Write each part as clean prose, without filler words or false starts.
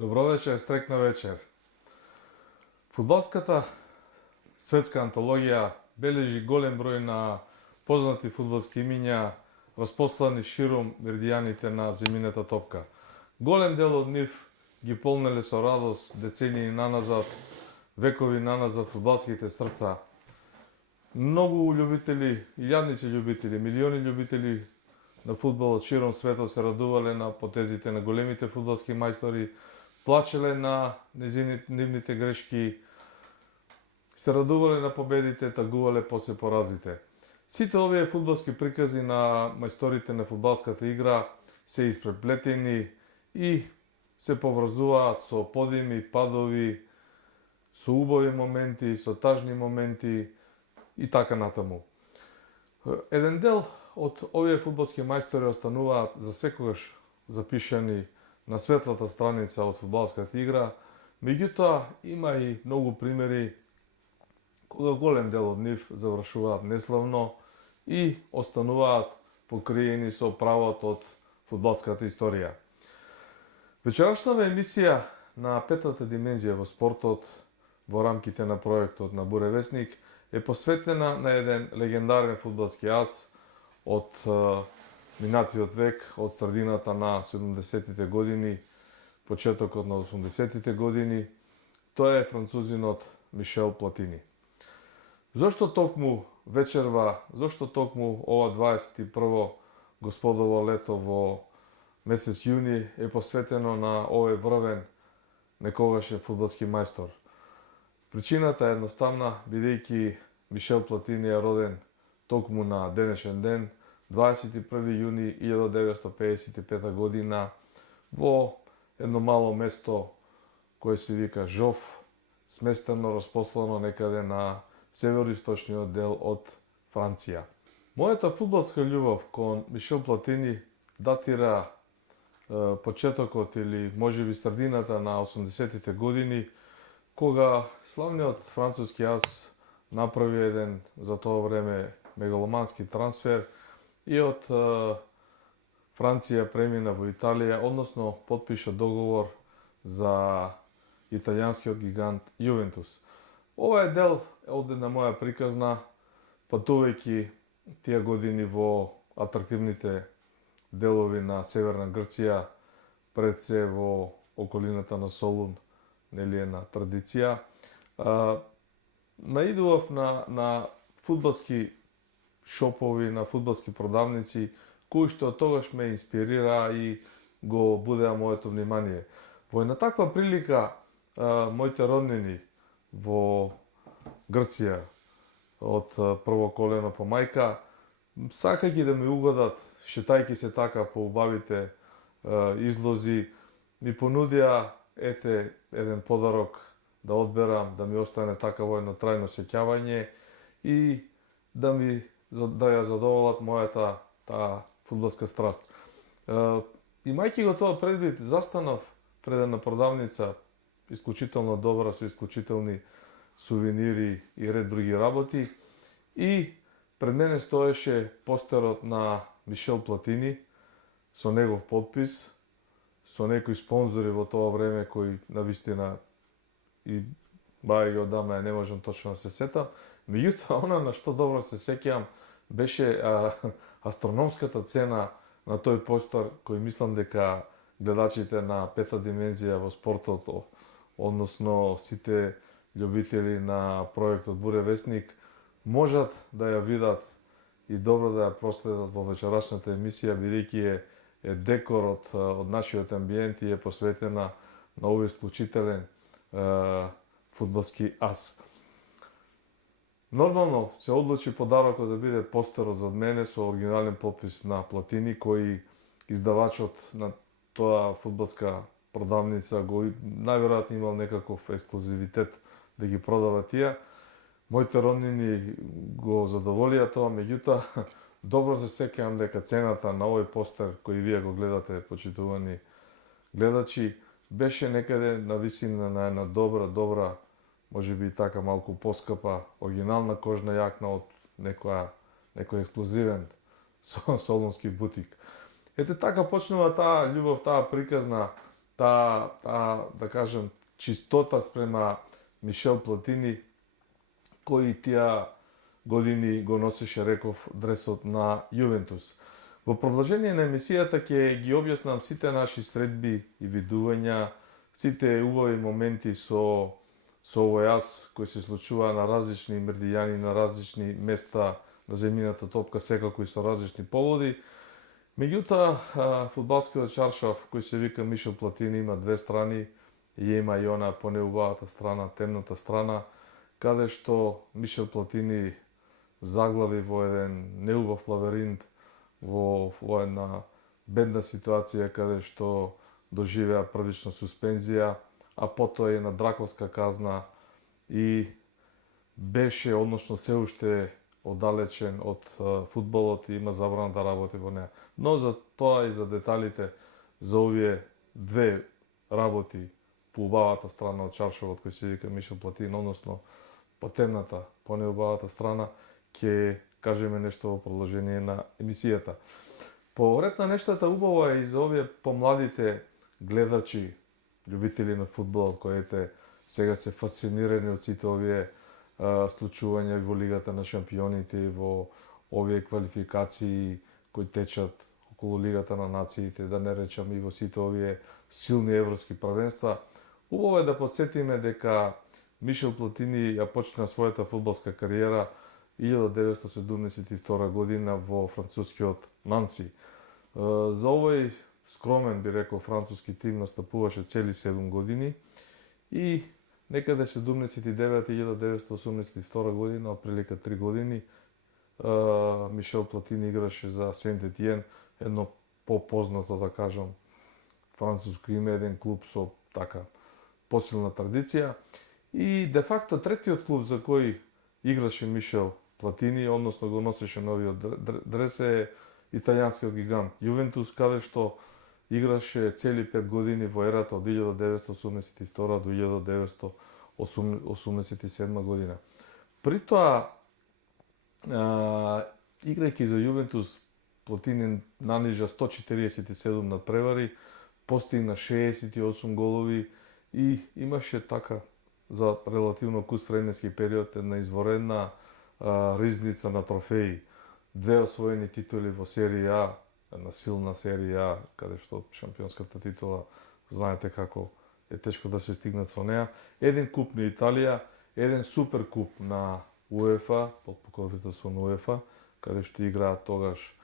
Добро вечер, стрекна вечер. Фудбалската светска антологија бележи голем број на познати фудбалски имиња, распослани широм меридијаните на земјината топка. Голем дел од нив ги полнеле со радост децении наназад, векови наназад фудбалските срца. Многу љубители, илјадници љубители, милиони љубители на фудбалот широм светот се радувале на потезите на големите фудбалски мајстори, плачеле на нивните грешки, се радувале на победите, тагувале после поразите. Сите овие фудбалски прикази на мајсторите на фудбалската игра се испреплетени и се поврзуваат со подими, падови, со убави моменти, со тажни моменти и така натаму. Еден дел од овие фудбалски мајстори остануваат за секогаш запишани на светлата страница од фудбалската игра, меѓутоа има и многу примери кога голем дел од нив завршуваат неславно и остануваат покриени со правот од фудбалската историја. Вечерашната емисија на петата димензија во спортот во рамките на проектот на Буревесник е посветена на еден легендарен фудбалски ас од минатиот век, од средината на 70-тите години, почетокот на 80-тите години. Тој е французинот Мишел Платини. Зошто токму вечерва, зошто токму ова 21 господово лето во месец јуни е посветено на овој врвен некогашен фудбалски мајстор? Причината е едноставна, бидејќи Мишел Платини е роден токму на денешен ден, 21 јуни 1955 година, во едно мало место кое се вика Жов, сместено, распослано некаде на североисточниот дел од Франција. Мојата фудбалска љубов кон Мишел Платини датира почетокот или можеби средината на 80-тите години, кога славниот француски ас направи еден за тоа време мегаломански трансфер и од Франција премина во Италија, односно потпиша договор за италијанскиот гигант Јувентус. Ова е дел од една моја приказна, патувајќи тие години во атрактивните делови на Северна Грција, пред се во околината на Солун, нели една традиција. Наидував на фудбалски шопови, на фудбалски продавници, кои што тогаш ме инспирира и го будеа моето внимание. Во една таква прилика, моите роднини во Грција, од прво колено по мајка, сакајќи да ми угодат, шетајќи се така по убавите излози, ми понудија еден подарок да одберам, да ми остане така во едно трајно сеќавање и да ја задоволат мојата таа фудбалска страст. Имајќи го тоа предвид, застанав пред една продавница, исклучително добра, со исклучителни сувенири и ред други работи, и пред мене стоеше постерот на Мишел Платини со негов подпис, со некои спонзори во тоа време кои навистина и бај ги одама не можам точно да се сетам. Меѓутоа, она на што добро се сеќавам беше астрономската цена на тој постер, кој мислам дека гледачите на пета димензија во спортот, односно сите љубители на проектот Буревесник, можат да ја видат и добро да ја проследат во вечерашната емисија, бидејќи е декор од нашиот амбиент и е посветена на овој исклучителен фудбалски ас. Нормално се одлучи подарокот да биде постерот зад мене со оригинален подпис на Платини, кој издавачот на тоа фудбалска продавница го најверојатно имал некаков ексклузивитет да ги продава тие. Моите роднини го задоволија тоа, меѓутоа добро се сеќавам дека цената на овој постер кој вие го гледате, почитувани гледачи, беше некаде на висина на една добра, можеби и така малку поскапа, оригинална кожна јакна од некој ексклузивен солунски бутик. Ете така почнува таа љубов, таа приказна да кажем, чистота спрема Мишел Платини, кој тие години го носеше, реков, дресот на Јувентус. Во продолжение на емисијата ќе ги објаснам сите наши средби и видувања, сите убави моменти со овој јас кои се случува на различни мердијани, на различни места на земјината топка, секако и со различни поводи. Меѓутоа, фудбалскиот чаршаф кој се вика Мишел Платини има две страни, и има и она понеубавата страна, темната страна, каде што Мишел Платини заглави во еден неубав лабиринт, во една бедна ситуација каде што доживеа првично суспензија, а потоа и на драконска казна и беше, односно се уште оддалечен од фудбалот и има забрана да работи во неа. Но за тоа и за деталите за овие две работи по убавата страна од чаршавот кој се вика Мишел Платин, односно по темната, по неубавата страна, ќе кажеме нешто во продолжение на емисијата. По ред на нештата, убаво е и за овие помладите гледачи, љубители на фудбал, кои сега се фасцинирани од сите овие случувања во Лигата на шампионите, во овие квалификации кои течат околу Лигата на нациите, да не речам и во сите овие силни европски првенства. Убаво е да подсетиме дека Мишел Платини ја почна својата фудбалска кариера 1972 година во францускиот Нанси. За овој скромен, би рекол, француски тим настапуваше цели 7 години и некаде 79-1982 година, отприлика 3 години, Мишел Платини играше за Сент Етиен, едно попознато, да кажам, француско име, еден клуб со така посилна традиција. И де факто третиот клуб за кој играше Мишел Платини, односно го носеше новиот дрес, е италијанскиот гигант Јувентус, каде што играше цели 5 години во ерата од 1982 до 1987 година. При тоа, играјќи за Јувентус, Платини нанижа 147 надпревари, постигна 68 голови и имаше така за релативно куст временски период една изворедна ризница на трофеи. Две освоени титули во серија А, една силна серија А, каде што шампионската титула, знаете како е тешко да се стигнат со неа. Еден куп на Италија, еден супер куп на УЕФА, под покровителство на УЕФА, каде што играат тогаш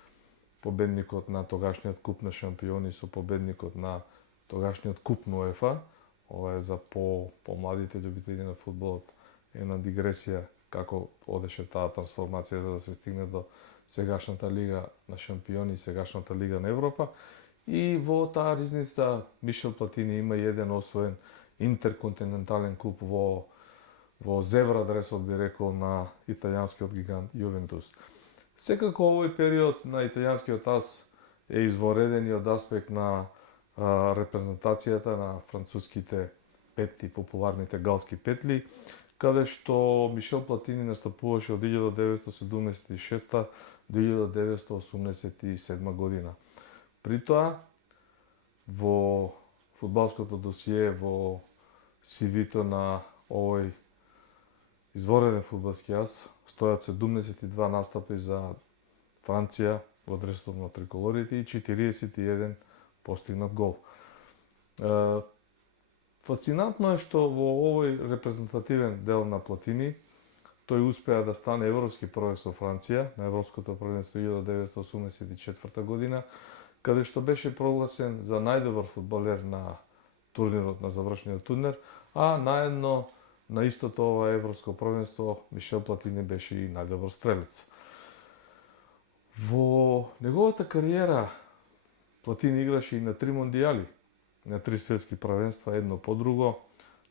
победникот на тогашниот куп на шампиони со победникот на тогашниот куп на УЕФА. Ова е за помладите љубители на фудбалот една дигресија како одеше таа трансформација за да се стигне до сегашната Лига на шампиони, сегашната Лига на Европа. И во таа ризница Мишел Платини има и еден освоен интерконтинентален клуб во зебра дресот, би рекол, на италијанскиот гигант Јувентус. Секако овој период на италијанскиот ас е извореден и од аспект на репрезентацијата на француските петли, популарните галски петли, каде што Мишел Платини настапуваше од 1976 до 1987 година. При тоа, во фудбалското досие, во CV-то на овој извореден фудбалски ас, стојат 72 настапи за Франција во дресот на триколорите и 41 постигнат гол. Фасцинантно е што во овој репрезентативен дел на Платини тој успеа да стане европски првак со Франција на европското првенство 1984 година, каде што беше прогласен за најдобар фудбалер на турнирот, на завршниот турнир, а наедно на истото ова европско првенство Мишел Платини беше и најдобар стрелец. Во неговата кариера Платини играше и на 3 мондијали, на 3 светски првенства, едно по друго.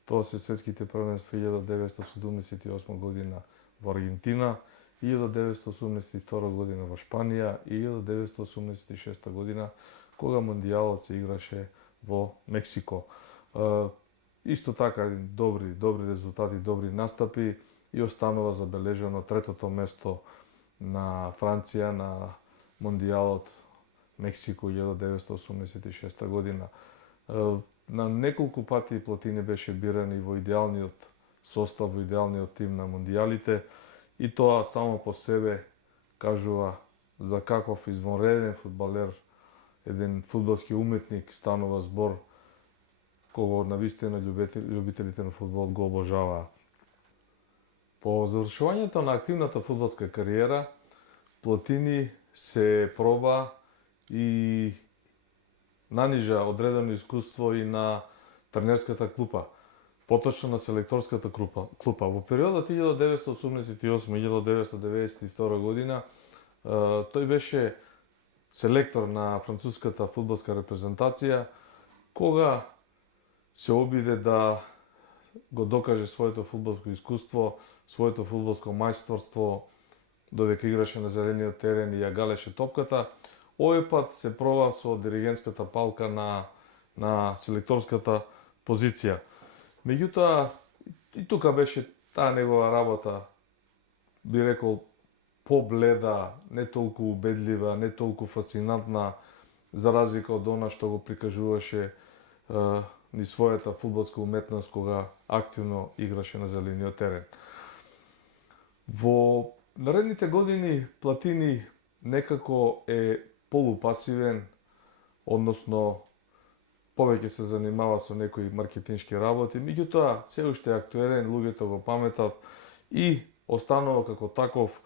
Тоа се светските првенства 1978 година во Аргентина, 1982 година во Шпанија и 1986 година кога мондијалот се играше во Мексико. Исто така добри резултати, добри настапи и останува забележано третото место на Франција на мондијалот Мексико 1986 година. на неколку пати Платини беше биран и во идеалниот состав, во идеалниот тим на мондијалите, и тоа само по себе кажува за каков извонреден фудбалер, еден фудбалски уметник станува збор, кого навистина љубителите на фудбал го обожаваа. По завршувањето на активната фудбалска кариера, Платини се проба и нанижа одредено искуство и на тренерската клупа, поточно на селекторската клупа. Во периодот 1988-1992 година тој беше селектор на француската фудбалска репрезентација, кога се обиде да го докаже своето фудбалско искуство, своето фудбалско мајсторство, додека играше на зелениот терен и ја галеше топката. Овој пат се проба со диригентската палка на селекторската позиција. Меѓутоа, и тука беше таа негова работа, би рекол, побледа, не толку убедлива, не толку фасцинантна, за разлика од она што го прикажуваше ни својата фудбалска уметност кога активно играше на зелениот терен. Во наредните години Платини некако е полупасивен, односно повеќе се занимава со некои маркетиншки работи, меѓутоа се уште е актуелен, луѓето го паметат и останува како таков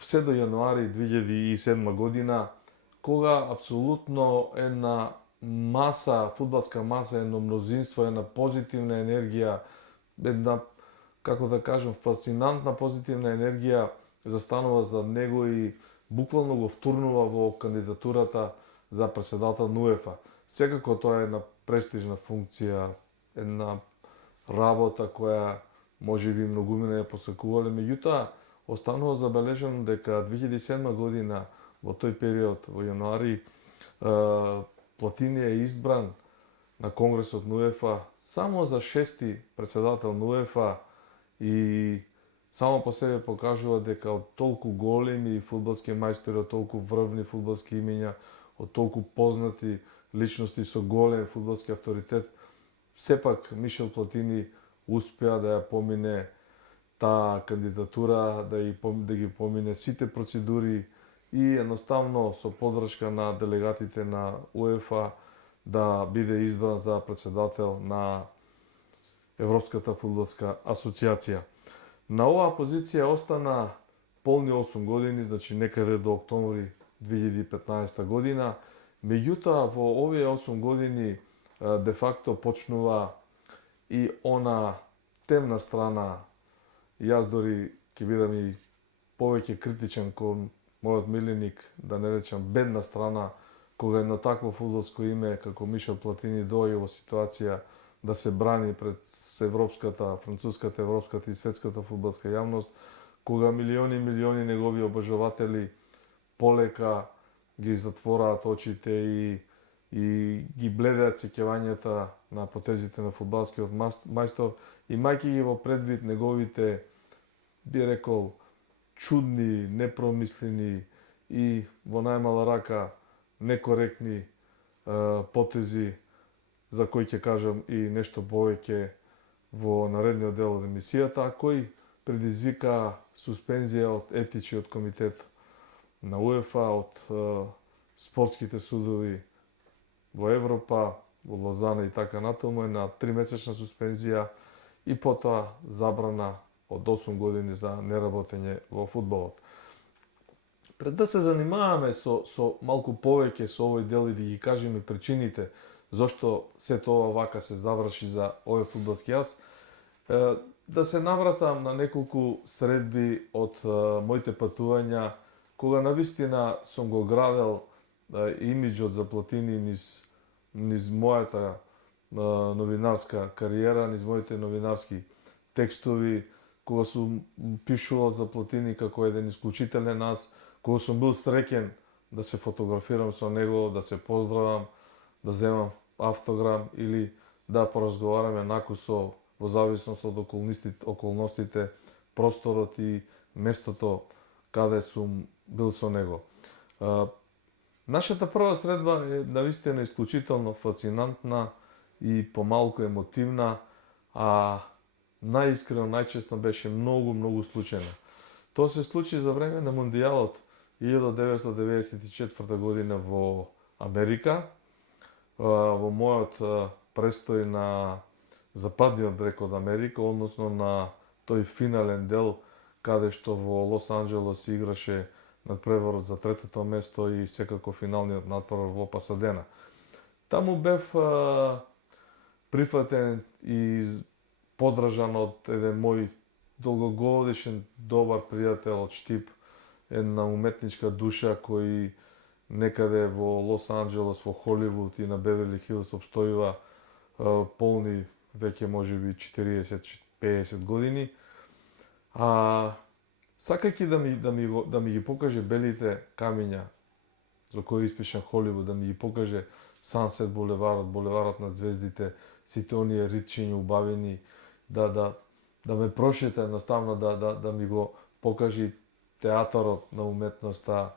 се до јануари 2007 година, кога апсолутно една маса, фудбалска маса, едно мнозинство, една позитивна енергија, една, како да кажем, фасцинантна позитивна енергија застанува за него и буквално го втурнува во кандидатурата за претседател на УЕФА. Секако тоа е една престижна функција, една работа која можеби многумина ја посакувале, меѓутоа останува забележано дека 2007 година во тој период, во јануари, Платини е избран на Конгресот на УЕФА само за 6-ти претседател на УЕФА и само по себе покажува дека од толку големи фудбалски мајстори, од толку врвни фудбалски имиња, од толку познати личности со голем фудбалски авторитет, сепак Мишел Платини успеа да ја помине таа кандидатура, да ги помине сите процедури и едноставно со поддршка на делегатите на УЕФА да биде избран за претседател на Европската фудбалска асоциација. На оваа позиција остана полни 8 години, значи некаде до октомври 2015 година. Меѓутоа, во овие 8 години де факто почнува и она темна страна. Јас дори ќе бидам и повеќе критичен кон мојот миленик, да не речам бедна страна, кога едно такво фудбалско име како Мишел Платини доаѓа во ситуација да се брани пред европската, француската, европската и светската фудбалска јавност, кога милиони и милиони негови обожаватели полека ги затвораат очите и ги бледеат сеќавањата на потезите на фудбалскиот мајстор, имајќи ги во предвид неговите, би рекол, чудни, непромислени и во најмала рака некоректни потези, за кои ќе кажам и нешто повеќе во наредниот дел од емисијата, кој предизвика суспензија од етичниот комитет на УЕФА, од спортските судови во Европа, во Лозана и така натаму, на 3-месечна суспензија и потоа забрана од 8 години за неработење во фудбалот. Пред да се занимаваме со малку повеќе со овој дел и да ги кажеме причините зошто сето ова вака се заврши за овој фудбалски јас, да се навратам на неколку средби од моите патувања, кога навистина сум го градел имиджот за Платини низ мојата новинарска кариера, низ моите новинарски текстови, кога сум пишувал за Платини како еден исклучителен ас, кога сум бил среќен да се фотографирам со него, да се поздравам, да земам автограм или да поразговараме накусо во зависност од околностите, просторот и местото каде сум бил со него. Нашата прва средба е навистина исклучително фасцинантна и помалку емотивна, а најискрено најчесто беше многу случајна. Тоа се случи за време на Мондијалот 1994 година во Америка, во мојот престој на западниот брег од Америка, односно на тој финален дел каде што во Лос Анџелос се играше надпреварот за третото место и секако финалниот надпревар во Пасадена. Таму бев прифатен и подржан од еден мој долгогодишен добар пријател од Штип, една уметничка душа кој некаде во Лос Анџелос, во Холивуд и на Беверли Хилс обстојува полни веќе можеби 40-50 години. Сакајќи да ми ги покаже белите камиња за кои испишан Холивуд, да ми ги покаже Сансет булеварот, булеварот на звездите, сите оние ритчиња убавени, да ме прошета едноставно, да ми го покаже театарот на уметноста,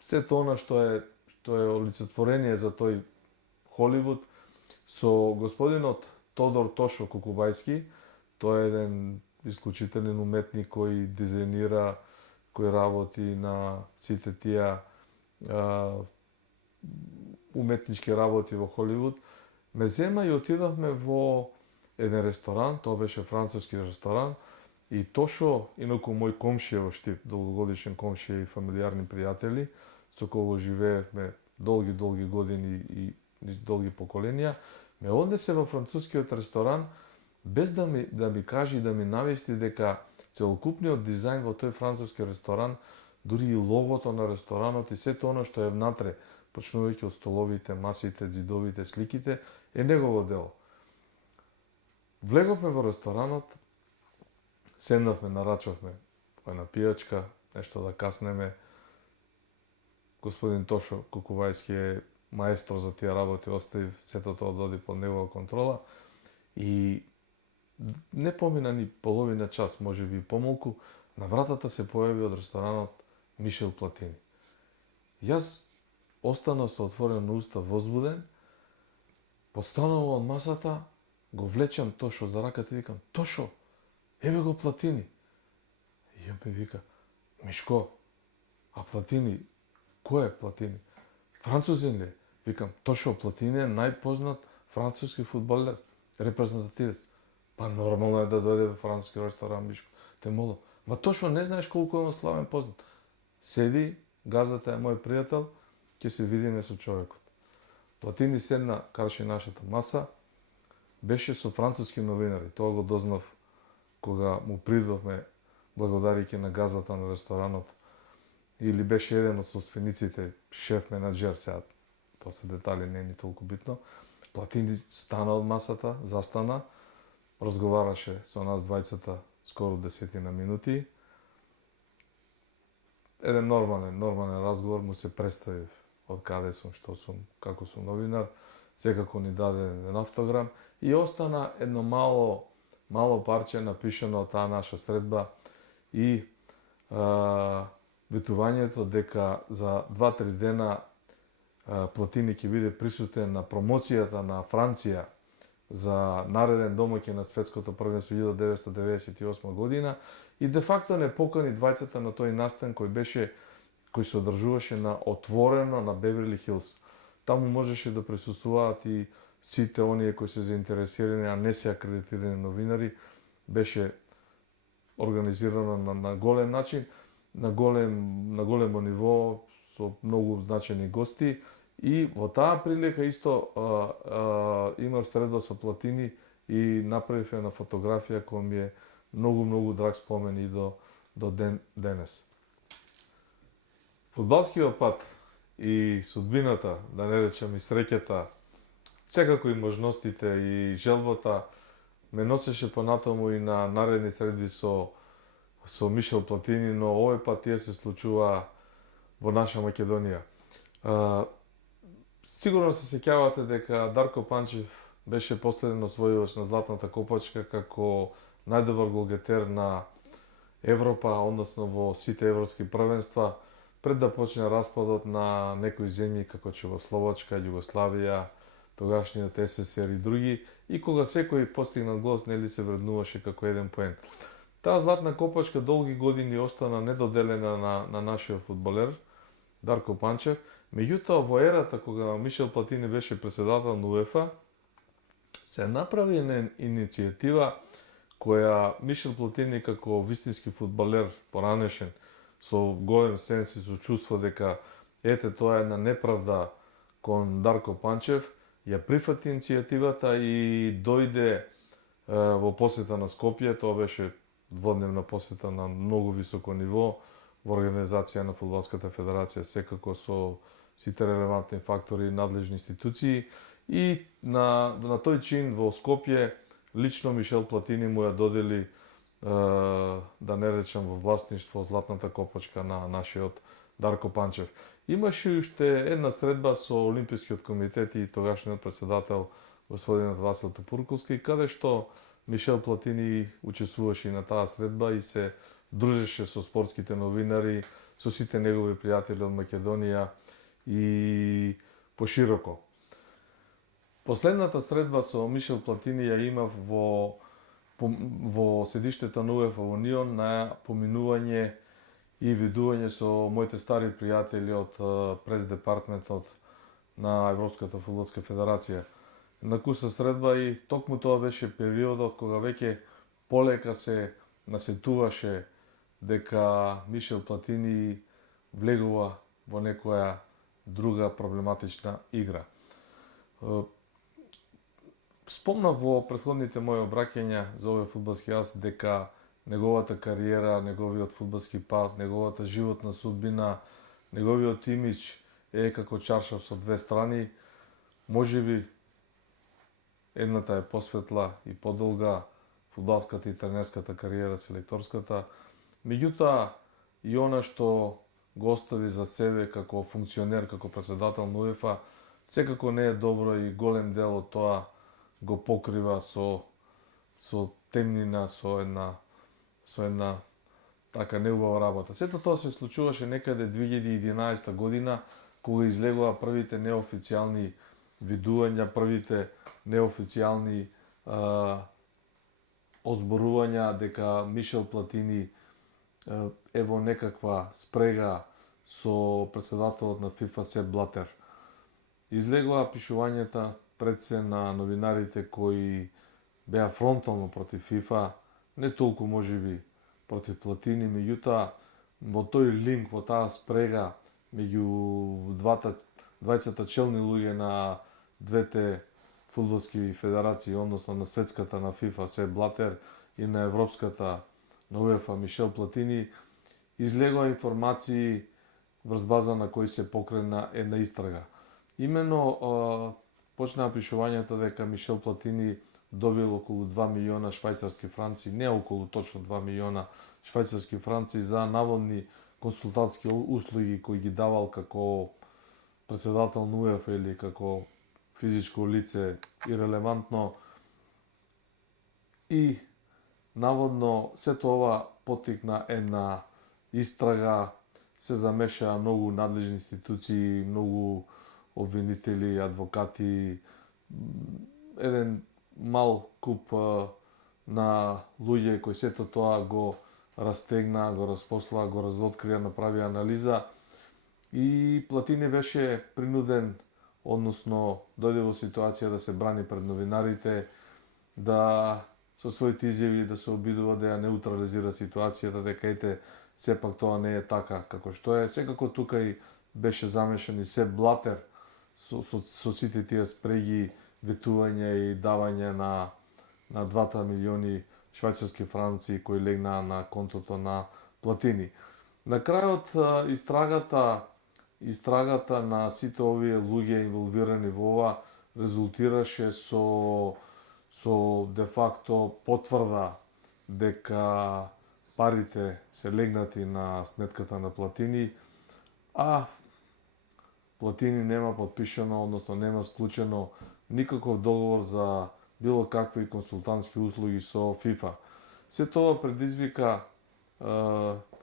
сето она што е олицетворение за тој Холивуд, со господинот Тодор Тошо Кукубајски. Тој е еден исклучителен уметник кој дизајнира, кој работи на сите тие уметнички работи во Холивуд. Ме зема и отидовме во еден ресторан, тоа беше француски ресторан, и Тошо, инаку мој комшија во Штип, долгогодишен комшија и фамилиарни пријатели, со кого живеевме долги години и долги поколенија, ме однесе во францускиот ресторан без да ми каже и да ми навести дека целокупниот дизајн во тој француски ресторан, дури и логото на ресторанот и сето оно што е внатре, почнувајќи од столовите, масите, ѕидовите, сликите, е негово дело. Влеговме во ресторанот, седнавме, нарачавме една пијачка, нешто да каснеме. Господин Тошо Кукубајски е маестро за тие работи, оставив сето тоа да оди под негова контрола и не помина ни половина час, може би и помалку, на вратата се појави од ресторанот Мишел Платини. Јас останав со отворена уста возбуден, постанувам од масата, го влечам Тошо за раката и викам: Тошо, еве го Платини. И ја ми вика: Мишко, а Платини, кој е Платини? Французин ли? Викам: Тошо, Платини е најпознат француски фудбалер, репрезентативец. Па нормално е да дојде во француски ресторан, Мишко. Те молам: ма Тошо, не знаеш колку е он славен познат. Седи, газата е мој пријател, ќе се видиме со човекот. Платини седна карши нашата маса, беше со француски новинари. Тоа го дознав кога му придовме благодариќи на газата на ресторанот. Или беше еден од собствениците, шеф менаџер, сега тоа се детали, не е ни толку битно. Платини стана од масата, застана, разговараше со нас двајцата скоро 10 минути. Еден нормален разговор, му се представив од каде сум, што сум, како сум новинар, секако ни даде еден автограм и остана едно мало парче напишано од таа наша средба и ветувањето дека за 2-3 дена Платини ќе биде присутен на промоцијата на Франција за нареден домаќин на светското првенство 1998 година и де факто не покани двајцата на тој настан кој се одржуваше на отворено на Беверли Хилс. Таму можеше да присуствуваат и сите оние кои се заинтересирани, а не се акредитирани новинари. Беше организирано на голем начин, на големо ниво, со многу значени гости. И во таа прилика исто имав средба со Платини и направив една фотографија која ми е многу драг спомен и до денес. Фудбалскиот пат и судбината, да не речем и среќата, секако и можностите и желбата ме носеше понатаму и на наредни средби со Мишел Платини, но овој пат тие се случува во наша Македонија. Сигурно се сеќавате дека Дарко Панчев беше последен освојувач на Златната копачка како најдобар голгетер на Европа, односно во сите европски првенства, пред да почне распадот на некои земји како Чехословачка, Југославија, тогашниот СССР и други, и кога секој постигнат гол, нели се вреднуваше како 1 поен. Таа златна копачка долги години остана недоделена на нашиот фудбалер Дарко Панчев. Меѓутоа во ерата кога Мишел Платини беше председател на УЕФА, се направи една иницијатива која Мишел Платини како вистински фудбалер поранешен, со голем сенс и со чувство дека ете тоа е една неправда кон Дарко Панчев, ја прифати иницијативата и дојде во посета на Скопје. Тоа беше дводневна посета на многу високо ниво во организација на Фудбалската федерација, секако со сите релевантни фактори и надлежни институции. И на тој чин во Скопје лично Мишел Платини му ја додели, да не речам во власништво, златната копачка на нашиот Дарко Панчев. Имаше уште една средба со Олимпискиот комитет и тогашниот председател господинот Васил Топурковски, каде што Мишел Платини учествуваше и на таа средба и се дружеше со спортските новинари, со сите негови пријатели од Македонија и пошироко. Последната средба со Мишел Платини ја имав во седиштето на УЕФА во Нион на поминување и видување со моите стари пријатели од прес-департментот на Европската фудбалска федерација. На куса средба и токму тоа беше периодот кога веќе полека се насетуваше дека Мишел Платини влегува во некоја друга проблематична игра. Спомнав во претходните мои обраќања за овој фудбалски јас дека неговата кариера, неговиот фудбалски пат, неговата животна судбина, неговиот имидж е како чаршав со две страни. Можеби едната е посветла и подолга, фудбалската и тренерската кариера, селекторската. Меѓутоа, и она што го остави за себе како функционер, како председател на УЕФА, секако не е добро и голем дел од тоа го покрива со темнина, со една така неубава работа. Сето тоа се случуваше некаде 2011 година, кога излегува првите неофицијални видувања, првите неофицијални озборувања дека Мишел Платини е во некаква спрега со председателот на ФИФА Сеп Блатер. Излегува пишувањата пред се на новинарите кои беа фронтално против ФИФА, не толку можеби против Платини, меѓутоа во тој линк, во таа спрега меѓу двајцата челни луѓе на двете фудбалски федерации, односно на светската на ФИФА Сеп Блатер и на европската на УЕФА Мишел Платини, излегува информации врз база на кои се покрена една истрага. Имено почнаа пишувањата дека Мишел Платини добил околу 2 милиона швајцарски франци, не околу точно 2 милиона швајцарски франци за наводни консултантски услуги кои ги давал како председател на УЕФА или како физичко лице ирелевантно. И наводно сето ова потикна една истрага, се замешаа многу надлежни институции, многу обвинители, адвокати, еден мал куп на луѓе кои сето тоа го растегна, го распосла, го разоткрија, направи анализа и Платини беше принуден, односно дојде во ситуација да се брани пред новинарите, да со своите изјави да се обидува да ја неутрализира ситуацијата, дека ете сепак тоа не е така како што е. Секако тука и беше замешан и Сеп Блатер со сите тие спреги, ветувања и давање на 2 милиони швајцарски франци кои легнаа на контото на Платини. На крајот истрагата на сите овие луѓе инволвирани во ова резултираше со де факто потврда дека парите се легнати на сметката на Платини, а Платини нема подпишано, односно нема склучено никаков договор за било какви консултантски услуги со ФИФА. Се тоа предизвика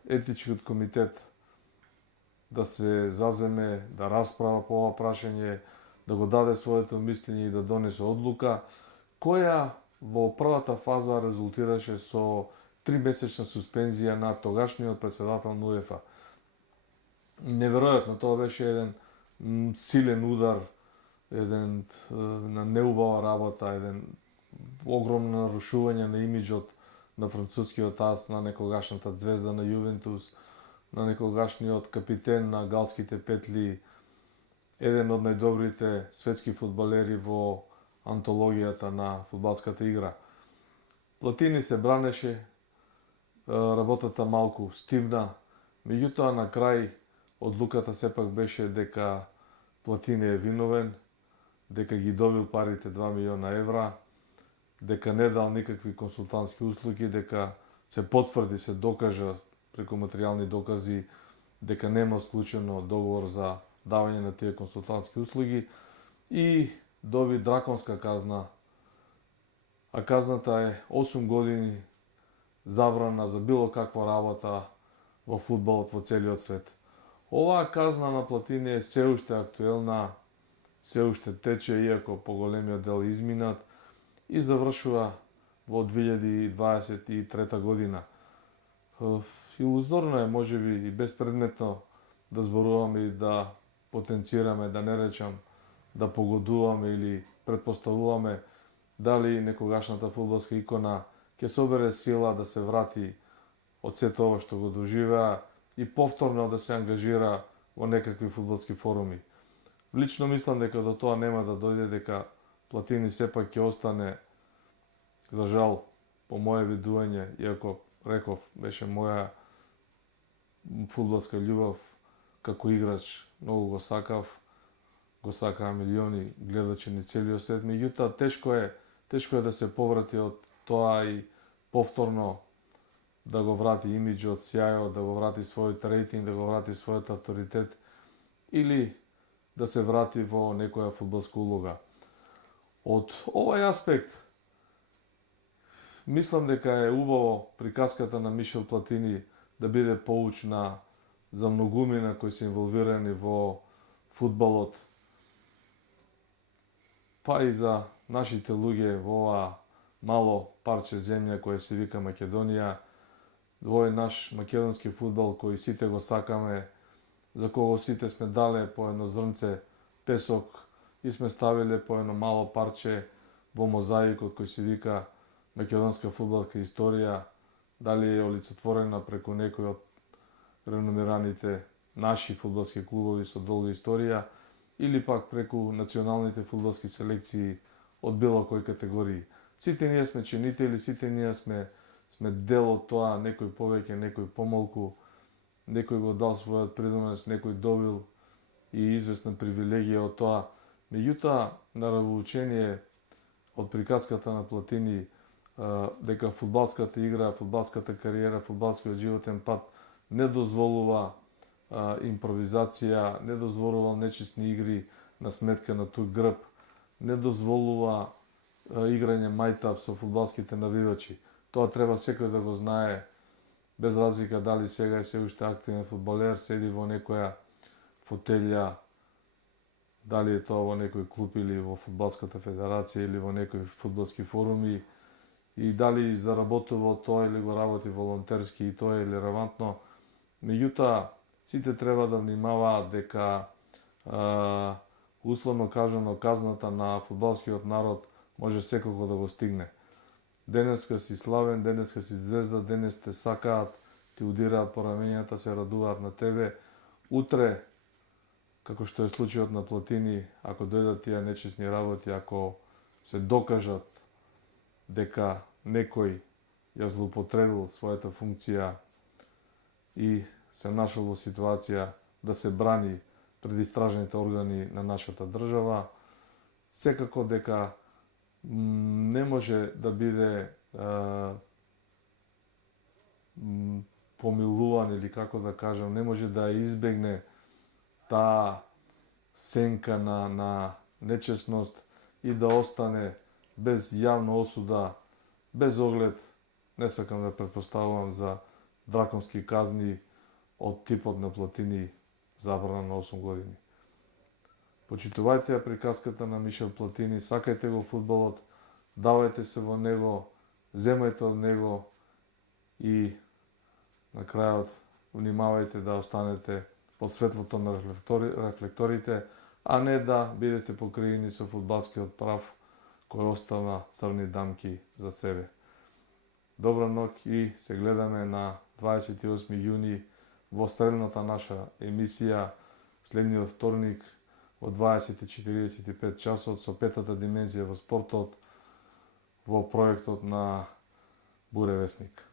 етичкиот комитет да се заземе, да расправа по ова прашање, да го даде своето мислење и да донесе одлука, која во првата фаза резултираше со 3-месечна суспензија на тогашниот председател на УЕФА. Неверојатно, тоа беше еден силен удар, еден на неубава работа, еден огромно нарушување на имиджот на францускиот ас, на некогашната звезда на Јувентус, на некогашниот капитен на галските петли, еден од најдобрите светски фудбалери во антологијата на фудбалската игра. Платини се бранеше, работата малку стивна, меѓутоа на крај одлуката сепак беше дека Платини е виновен, дека ги добил парите 2 милиона евра, дека не дал никакви консултантски услуги, дека се потврди, се докажа преку материјални докази дека нема склучено договор за давање на тие консултантски услуги и доби драконска казна, а казната е 8 години забрана за било каква работа во фудбалот во целиот свет. Оваа казна на Платини е се уште актуелна, се уште тече, иако поголемиот дел изминат, и завршува во 2023 година. Илузорно е, можеби и безпредметно, да зборуваме и да потенцираме, да не речам да погодуваме или предпоставуваме дали некогашната фудбалска икона ќе собере сила да се врати од сето ова што го доживеа и повторно да се ангажира во некакви фудбалски форуми. Лично мислам дека до тоа нема да дојде, дека Платини сепак ќе остане, за жал, по моje видување, иако реков, беше моја фудбалска љубов, како играч многу го сакаа милиони гледачи ни целиот свет, меѓутоа тешко е да се поврати од тоа и повторно да го врати имиджот, сјајот, да го врати својот рейтинг, да го врати својот авторитет или да се врати во некоја фудбалска улога. Од овој аспект, мислам дека е убаво приказката на Мишел Платини да биде поучна за многумина кои се инволвирани во фудбалот, па и за нашите луѓе во ова мало парче земја која се вика Македонија, овој наш македонски фудбал кој сите го сакаме, за кого сите сме дале по едно зрнце песок и сме ставиле по едно мало парче во мозаикот кој се вика македонска фудбалска историја, дали е олицетворена преку некој од реномираните наши фудбалски клубови со долга историја или пак преку националните фудбалски селекции од било кој категории. Сите ние сме чинители, сите ние сме дел од тоа, некој повеќе, некој помалку, некој го дал својот придонес, некој добил и известна привилегија од тоа. Меѓутоа, на равоучение од приказката на Платини, дека фудбалската игра, фудбалската кариера, фудбалскиот животен пат не дозволува импровизација, не дозволува нечисни игри на сметка на тој грб, не дозволува играње мајтап со фудбалските навивачи. Тоа треба секој да го знае, без разлика дали сега е се уште активен фудбалер, седи во некоја фотелја, дали е тоа во некој клуб или во фудбалската федерација или во некои фудбалски форуми, и дали заработува од тоа или го работи волонтерски, и тоа е релевантно. Меѓутоа, сите треба да внимаваат дека условно кажано казната на фудбалскиот народ може секако да го стигне. Денеска си славен, денеска си звезда, денес те сакаат, ти удираат по раменјата, се радуваат на тебе. Утре, како што е случајот на Платини, ако дојдат тие нечисни работи, ако се докажат дека некој ја злоупотребил својата функција и се нашол во ситуација да се брани пред истражните органи на нашата држава, секако дека не може да биде помилуван или како да кажам, не може да избегне таа сенка на нечесност и да остане без јавна осуда, без оглед, не сакам да претпоставувам за драконски казни од типот на Платини, забрана на 8 години. почитувајте ја приказката на Мишел Платини, сакајте го фудбалот, давајте се во него, земајте од него и на крајот внимавајте да останете под светлото на рефлекторите, а не да бидете покриени со фудбалскиот прав кој остана црни дамки за себе. Добра ноќ и се гледаме на 28 јуни во средната наша емисија следниот вторник во 20:45 часот со петата димензија во спортот во проектот на Буревесник.